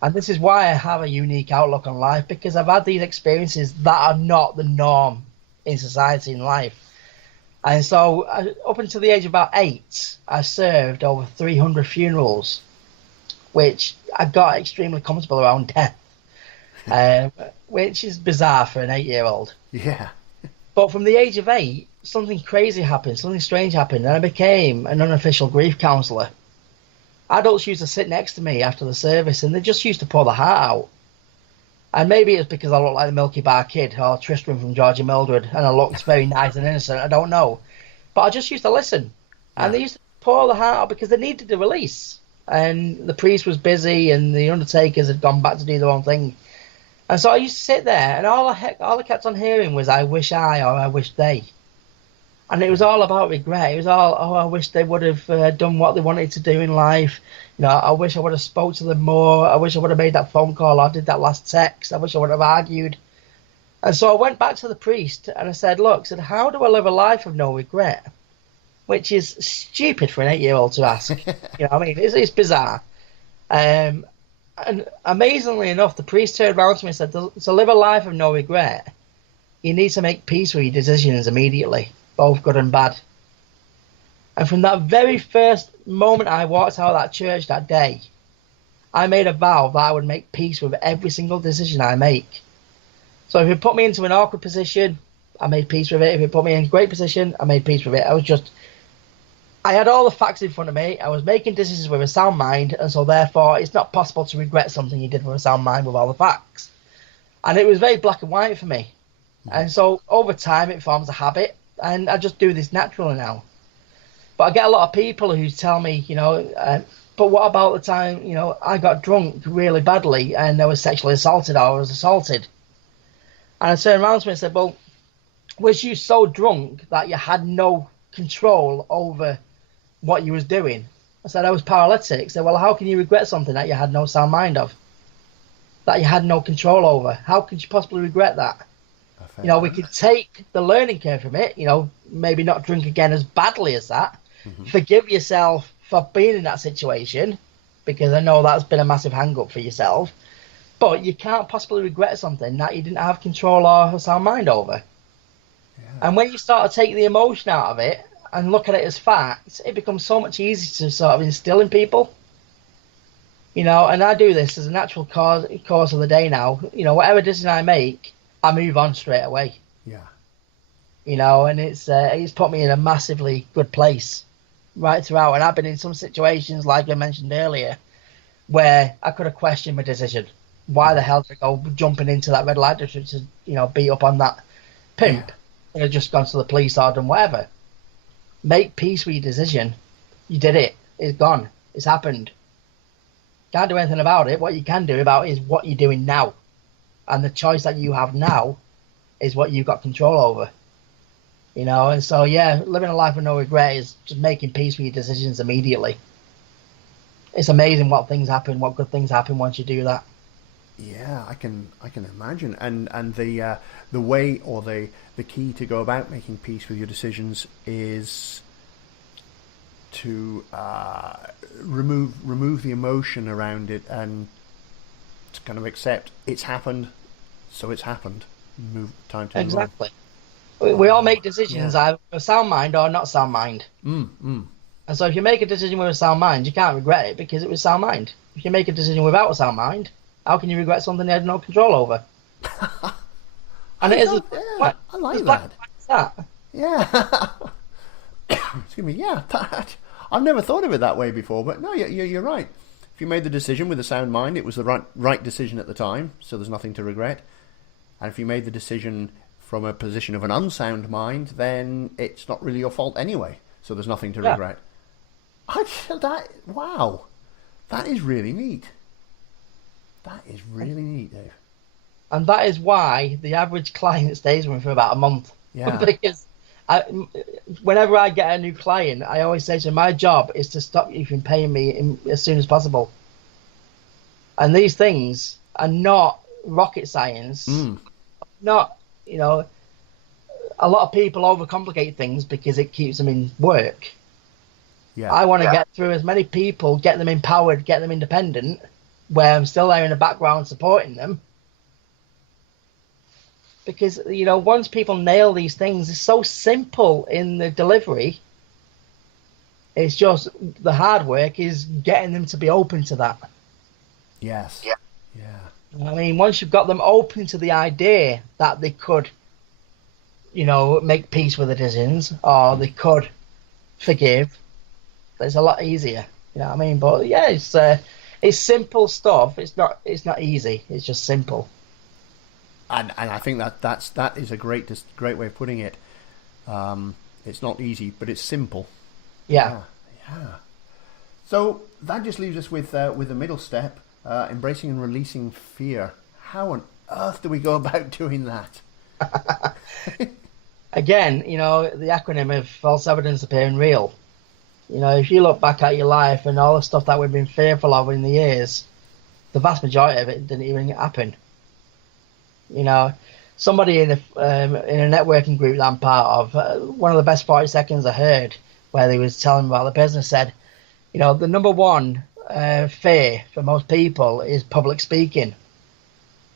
And this is why I have a unique outlook on life, because I've had these experiences that are not the norm in society in life. And so up until the age of about 8, I served over 300 funerals, which I got extremely comfortable around death, which is bizarre for an 8-year-old. Yeah. But from the age of 8, something crazy happened, something strange happened, and I became an unofficial grief counsellor. Adults used to sit next to me after the service, and they just used to pour the heart out. And maybe it's because I looked like the Milky Bar Kid or Tristram from George and Mildred, and I looked very nice and innocent. I don't know. But I just used to listen. Yeah. And they used to pour the heart out because they needed the release. And the priest was busy, and the undertakers had gone back to do their own thing. And so I used to sit there, and all I kept on hearing was, I wish I, or I wish they. And it was all about regret. It was all, oh, I wish they would have done what they wanted to do in life. You know, I wish I would have spoke to them more. I wish I would have made that phone call or did that last text. I wish I would have argued. And so I went back to the priest and I said, look, how do I live a life of no regret? Which is stupid for an 8-year-old to ask. You know what I mean? It's bizarre. And amazingly enough, the priest turned around to me and said, to live a life of no regret, you need to make peace with your decisions immediately, both good and bad. And from that very first moment I walked out of that church that day, I made a vow that I would make peace with every single decision I make. So if you put me into an awkward position, I made peace with it. If you put me in a great position, I made peace with it. I had all the facts in front of me. I was making decisions with a sound mind, and so therefore it's not possible to regret something you did with a sound mind with all the facts. And it was very black and white for me. And so over time it forms a habit, and I just do this naturally now. But I get a lot of people who tell me, but what about the time, I got drunk really badly and I was sexually assaulted or I was assaulted? And I turned around to me and said, well, was you so drunk that you had no control over what you was doing? I said, I was paralytic. I said, well, how can you regret something that you had no sound mind of, that you had no control over? How could you possibly regret that? We could take the learning curve from it, maybe not drink again as badly as that. Mm-hmm. Forgive yourself for being in that situation, because I know that's been a massive hang-up for yourself. But you can't possibly regret something that you didn't have control or a sound mind over. Yeah. And when you start to take the emotion out of it and look at it as facts, it becomes so much easier to sort of instill in people. And I do this as a natural course of the day now. Whatever decision I make, I move on straight away. Yeah. And it's put me in a massively good place right throughout. And I've been in some situations, like I mentioned earlier, where I could have questioned my decision. Why the hell did I go jumping into that red light district to, beat up on that pimp? I have just gone to the police or done whatever. Make peace with your decision. You did it. It's gone. It's happened. Can't do anything about it. What you can do about it is what you're doing now. And the choice that you have now is what you've got control over. And so, living a life with no regret is just making peace with your decisions immediately. It's amazing what good things happen once you do that. Yeah, I can imagine. And the way, or the key to go about making peace with your decisions is to remove the emotion around it and to kind of accept it's happened, so it's happened. Time to exactly. We all make decisions either with a sound mind or not sound mind. And so if you make a decision with a sound mind, you can't regret it because it was sound mind. If you make a decision without a sound mind, how can you regret something you had no control over? And it is. I like that. Yeah. Excuse me. Yeah, I've never thought of it that way before, but no, you're right. If you made the decision with a sound mind, it was the right decision at the time, so there's nothing to regret. And if you made the decision from a position of an unsound mind, then it's not really your fault anyway, so there's nothing to regret. Wow, that is really neat. That is really neat, Dave. And that is why the average client stays with me for about a month. Yeah. Because whenever I get a new client, I always say to them, my job is to stop you from paying me as soon as possible. And these things are not rocket science. Not, a lot of people overcomplicate things because it keeps them in work. Yeah. I want to get through as many people, get them empowered, get them independent, where I'm still there in the background supporting them. Because, once people nail these things, it's so simple in the delivery. It's just the hard work is getting them to be open to that. Yes. Yeah. Yeah. I mean, once you've got them open to the idea that they could, make peace with their decisions, or they could forgive, it's a lot easier. You know what I mean? But yeah, it's simple stuff. It's not easy. It's just simple. And I think that is a great way of putting it. It's not easy, but it's simple. Yeah. Yeah. So that just leaves us with the middle step, embracing and releasing fear. How on earth do we go about doing that? Again, the acronym of false evidence appearing real. If you look back at your life and all the stuff that we've been fearful of in the years, the vast majority of it didn't even happen. Somebody in a networking group that I'm part of, one of the best 40 seconds I heard where they was telling about the business said, the number one fear for most people is public speaking.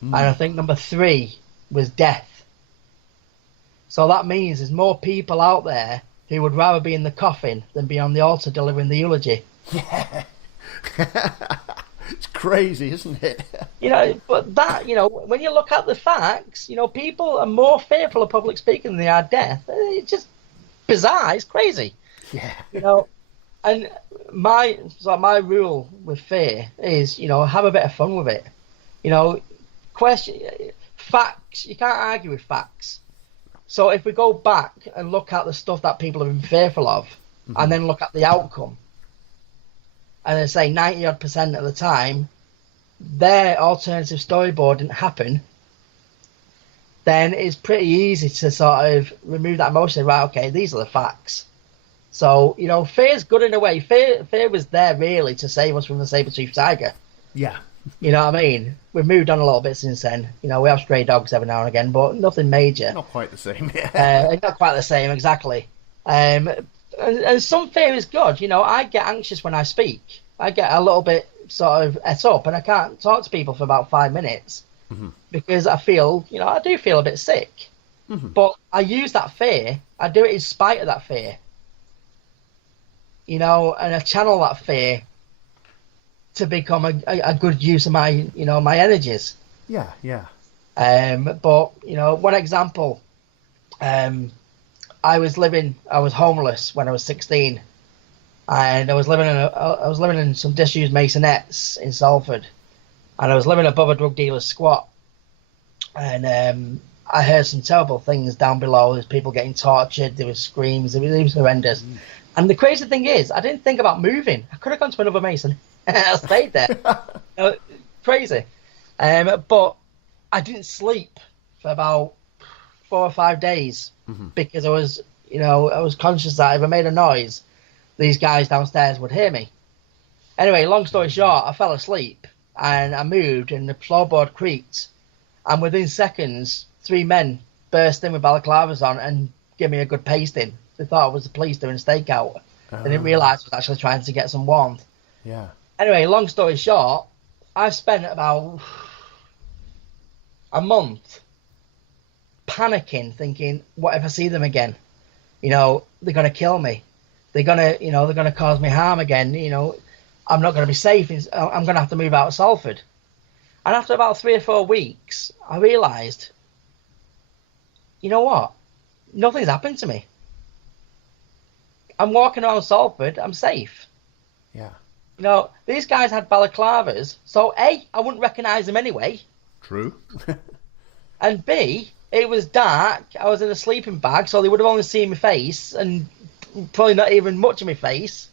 And I think number 3 was death. So that means there's more people out there who would rather be in the coffin than be on the altar delivering the eulogy. Yeah. It's crazy, isn't it? But that, when you look at the facts, people are more fearful of public speaking than they are death. It's just bizarre. It's crazy. Yeah. And my rule with fear is, have a bit of fun with it. Question facts. You can't argue with facts. So if we go back and look at the stuff that people have been fearful of, and then look at the outcome, and then say 90% of the time their alternative storyboard didn't happen, then it's pretty easy to sort of remove that emotion. Right, okay, these are the facts. So, fear's good in a way. Fear was there really to save us from the saber-toothed tiger. Yeah. You know what I mean? We've moved on a little bit since then. We have stray dogs every now and again, but nothing major. Not quite the same. Not quite the same, exactly. And some fear is good. I get anxious when I speak. I get a little bit sort of et up, and I can't talk to people for about 5 minutes because I feel, I do feel a bit sick. But I use that fear. I do it in spite of that fear. And I channel that fear to become a good use of my, my energies. Yeah, yeah. But one example, I was homeless when I was 16, and I was living in some disused masonettes in Salford, and I was living above a drug dealer's squat, and I heard some terrible things down below. There's people getting tortured. There was screams. It was horrendous. And the crazy thing is, I didn't think about moving. I could have gone to another mason. I stayed there. Crazy. But I didn't sleep for about 4 or 5 days because I was conscious that if I made a noise, these guys downstairs would hear me. Anyway, long story short, I fell asleep and I moved and the floorboard creaked. And within seconds, 3 men burst in with balaclavas on and gave me a good pasting. They thought it was the police doing a stakeout. They didn't realise I was actually trying to get some warmth. Yeah. Anyway, long story short, I spent about a month panicking, thinking, what if I see them again? They're going to kill me. They're going to cause me harm again. I'm not going to be safe. I'm going to have to move out of Salford. And after about 3 or 4 weeks, I realised, you know what? Nothing's happened to me. I'm walking around Salford. I'm safe. Yeah. These guys had balaclavas, so A, I wouldn't recognise them anyway. True. And B, it was dark. I was in a sleeping bag, so they would have only seen my face and probably not even much of my face.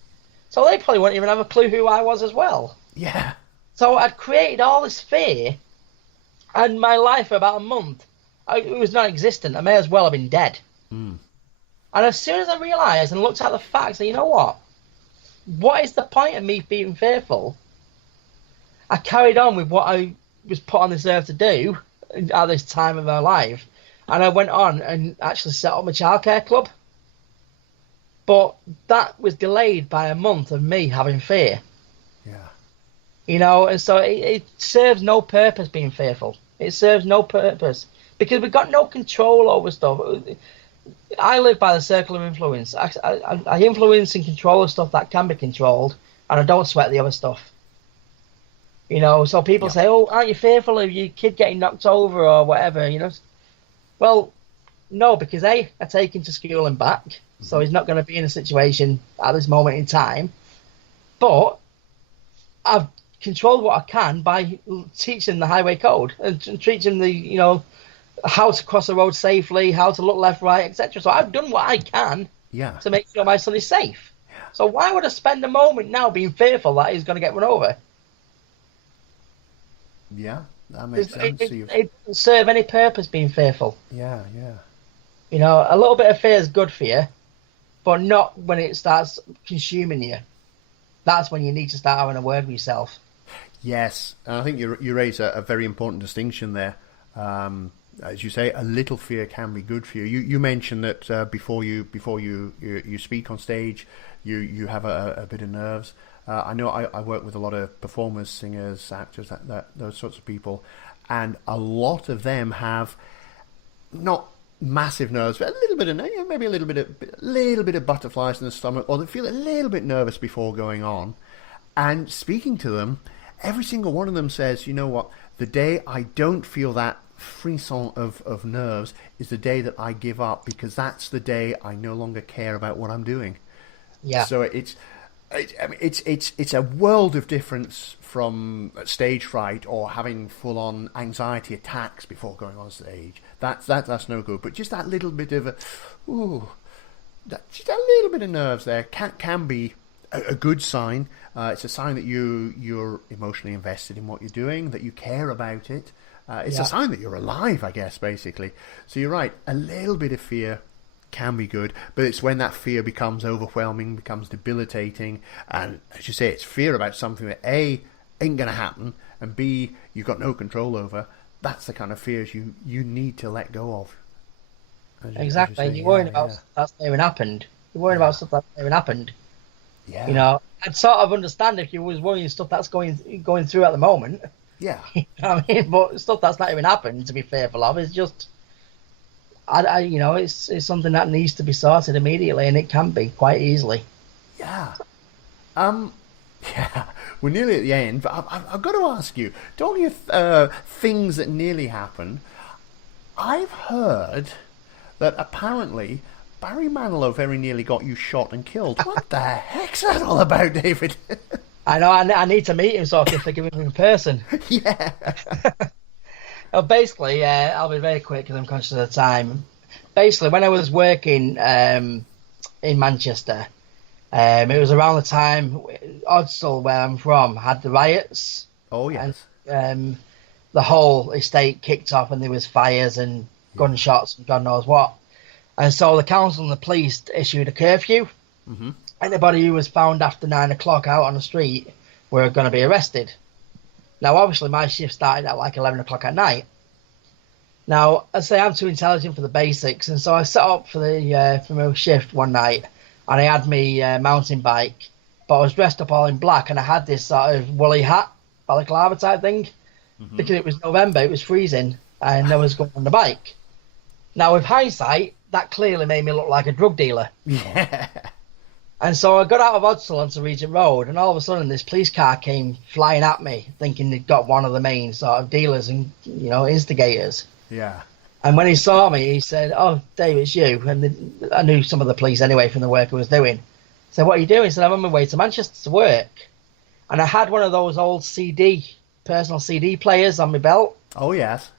So they probably wouldn't even have a clue who I was as well. Yeah. So I'd created all this fear, and my life for about a month, it was non-existent. I may as well have been dead. And as soon as I realised and looked at the facts, you know what is the point of me being fearful? I carried on with what I was put on this earth to do at this time of my life, and I went on and actually set up my childcare club. But that was delayed by a month of me having fear. Yeah. You know, and so it serves no purpose being fearful. It serves no purpose because we've got no control over stuff. I live by the circle of influence. I influence and control stuff that can be controlled, and I don't sweat the other stuff. You know, so people say, "Oh, aren't you fearful of your kid getting knocked over or whatever?" You know, well, no, because A, I take him to school and back, so he's not going to be in a situation at this moment in time. But I've controlled what I can by teaching the highway code and teaching the, you know, how to cross the road safely, how to look left, right, etc. So I've done what I can to make sure my son is safe. Yeah. So why would I spend a moment now being fearful that he's going to get run over? Yeah, that makes sense. It doesn't serve any purpose being fearful. Yeah, yeah. You know, a little bit of fear is good for you, but not when it starts consuming you. That's when you need to start having a word with yourself. Yes, and I think you raise a very important distinction there. As you say, a little fear can be good for you. You mentioned that before you speak on stage, you have a bit of nerves. I know I work with a lot of performers, singers, actors, those sorts of people, and a lot of them have not massive nerves, but a little bit of maybe a little bit of butterflies in the stomach, or they feel a little bit nervous before going on. And speaking to them, every single one of them says, you know what, the day I don't feel that frisson of nerves is the day that I give up, because that's the day I no longer care about what I'm doing. Yeah. So it's a world of difference from stage fright or having full-on anxiety attacks before going on stage. That's no good. But just that little bit of just a little bit of nerves there can be a good sign. It's a sign that you're emotionally invested in what you're doing, that you care about it. It's a sign that you're alive, I guess, basically. So you're right, a little bit of fear can be good, but it's when that fear becomes overwhelming, becomes debilitating, and as you say, it's fear about something that A, ain't going to happen, and B, you've got no control over. That's the kind of fears you need to let go of. Exactly. You're worrying about stuff that's not even happened. You're worrying about stuff that's not even happened. Yeah. You know, I'd sort of understand if you was worrying stuff that's going through at the moment. Yeah. You know what I mean? But stuff that's not even happened to be fearful of is just, you know, it's something that needs to be sorted immediately, and it can be quite easily. Yeah. Yeah. We're nearly at the end, but I've got to ask you, talking of things that nearly happened, I've heard that apparently Barry Manilow very nearly got you shot and killed. What the heck's that all about, David? I know, I need to meet him so I can forgive him in person. Yeah. Well, basically, I'll be very quick because I'm conscious of the time. Basically, when I was working in Manchester, it was around the time ORDSALL, where I'm from, had the riots. Oh, yes. And the whole estate kicked off and there was fires and gunshots and God knows what. And so the council and the police issued a curfew. Mm-hmm. Anybody who was found after 9 o'clock out on the street were going to be arrested. Now, obviously, my shift started at like 11 o'clock at night. Now, I say I'm too intelligent for the basics, and so I set up for my shift one night, and I had my mountain bike, but I was dressed up all in black, and I had this sort of woolly hat, balaclava type thing, because it was November, it was freezing, and I was going on the bike. Now, with hindsight, that clearly made me look like a drug dealer. Yeah. And so I got out of ORDSALL onto Regent Road, and all of a sudden this police car came flying at me, thinking they'd got one of the main sort of dealers and, you know, instigators. Yeah. And when he saw me, he said, "Oh, Dave, it's you." And I knew some of the police anyway from the work I was doing. So what are you doing? He said, "I'm on my way to Manchester to work." And I had one of those old personal CD players on my belt. Oh, yes.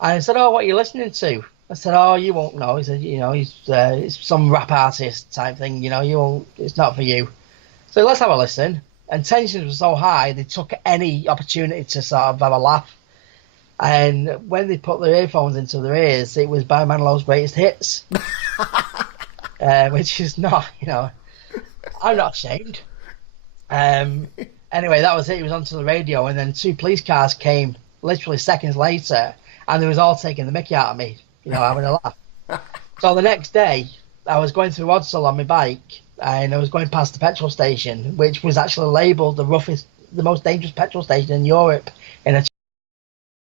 And I said, "Oh, what are you listening to?" I said, "Oh, you won't know." He said, "You know, it's some rap artist type thing. You know, you won't. It's not for you." So let's have a listen. And tensions were so high, they took any opportunity to sort of have a laugh. And when they put their earphones into their ears, it was Barry Manilow's greatest hits, which is not, you know, I'm not ashamed. Anyway, that was it. He was onto the radio, and then 2 police cars came literally seconds later, and they was all taking the mickey out of me. You know, having a laugh. So the next day, I was going through ORDSALL on my bike, and I was going past the petrol station, which was actually labelled the the most dangerous petrol station in Europe in a